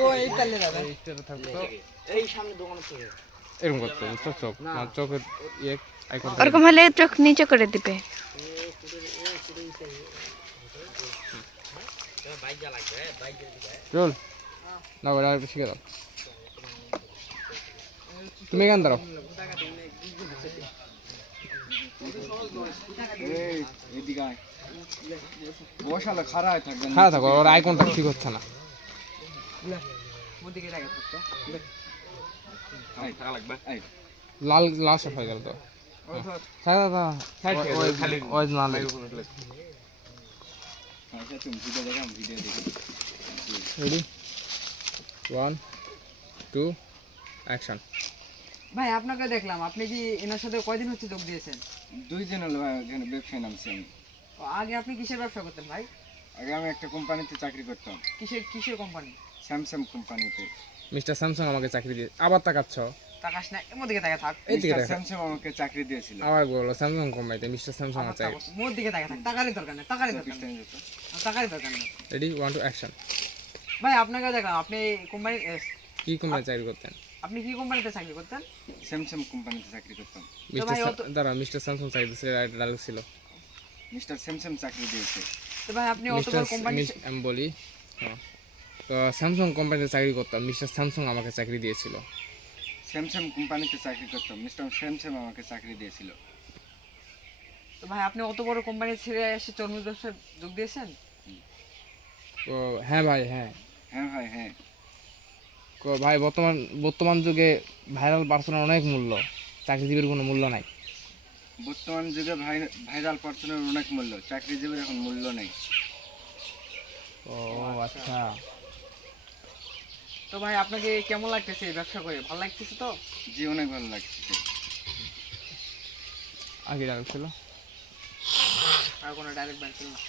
ও এই তালে দাদা এইটা থাকতো এই সামনে দোকানে থেকে এরকম করতে বুঝছো চোখ চোখের ইয়ে আইকন ওরকম হলে চোখ নিচে করে দিবে। চল না বড় আর শিখে দাও তুমি এখান দাঁড়াও বসালে খারাপ থাকবে খারাপ থাকো ওর আইকনটা ঠিক হচ্ছে না লাল লাল সব হয়ে গেল তো ওই না রেডি 1 2 অ্যাকশন ভাই আপনাকে দেখলাম আপনি কি এনার সাথে কয়দিন হচ্ছে যোগ দিয়েছেন 2 দিন হলো ভাই এখানে ব্যবসায় নামছি আমি আগে আপনি কিসের ব্যবসা করতেন ভাই আগে আমি একটা কোম্পানিতে চাকরি করতাম কিসের কোম্পানি স্যামসাং কোম্পানিতে মিস্টার স্যামসাং আমাকে চাকরি দিয়ে আবার তাকাচ্ছ তাকাস না এর দিকে তাকা থাক এই দিকে স্যামসাং আমাকে চাকরি দিয়েছিল আবার বলো স্যামসাং কোম্পানিতে মিস্টার স্যামসাং আছে মোর দিকে তাকা থাক টাকারই দরকার নেই টাকারই দরকার নেই রেডি 1 2 অ্যাকশন ভাই আপনাকে দেখলাম আপনি কোম্পানি কি কোম্পানি চাকরি করতেন আপনি কি কোম্পানিতে চাকরি করতেন স্যামসাং কোম্পানিতে চাকরি করতাম মিস্টার স্যামসাং চাকরি দিয়েছিল ডায়লগ ছিল মিস্টার স্যামসাং চাকরি দিয়েছে তো ভাই আপনি অত বড় কোম্পানি আমি বলি তো স্যামসাং কোম্পানিতে চাকরি করতাম মিস্টার স্যামসাং আমাকে চাকরি দিয়েছিল স্যামসাং কোম্পানিতে চাকরি করতাম মিস্টার স্যামসাং আমাকে চাকরি দিয়েছিল তো ভাই আপনি অত বড় কোম্পানি ছেড়ে এসে তরমুজ ব্যবসায় যোগ দিয়েছেন তো হ্যাঁ ভাই হ্যাঁ হ্যাঁ ভাই হ্যাঁ ভাই বর্তমান যুগে ভাইরাল পার্সনের অনেক মূল্য চাকরিজীবীর কোনো মূল্য নাই বর্তমান যুগে ভাইরাল পার্সনের অনেক মূল্য চাকরিজীবীর এখন মূল্য নেই ও আচ্ছা তো ভাই আপনাকে কেমন লাগতেছে এই ব্যবসা করে ভালো লাগতেছে তো জি অনেক ভালো লাগছে আগে ডায়লগ ছিল আর কোনো ডাইরেক্ট ব্যাংক ছিল না